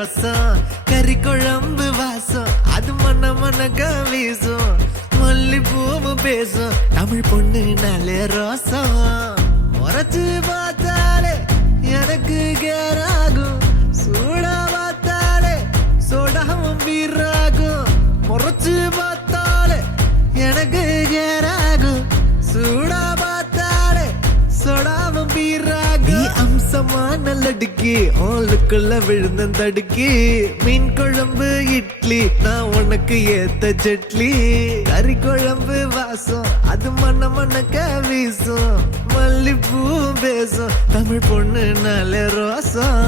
ரோசம் கறி குழம்பு வாசம் அது மன மனக்க வீசும் மல்லிப்பூவும் பேசும் தமிழ் பொண்ணு நல்ல ரோசம் முறைச்சு பார்த்தாலே எனக்கு கேராகும் சூடா பார்த்தாலே சோடாவும் வீராகும் முறைச்சு பார்த்தாலே எனக்கு கேராகும் சூடா பார்த்தாலே சோடாவும் வீராகும் நீ அம்சமான லடுக்கி ஆளுக்குள்ள விழுந்த தடுக்கி மீன் குழம்பு இட்லி நான் உனக்கு ஏத்த சட்லி கறி குழம்பு வாசம் அது மன மனக்க வீசும் மல்லிப்பூ பேசும் தமிழ் பொண்ணு நல்ல ரோசம்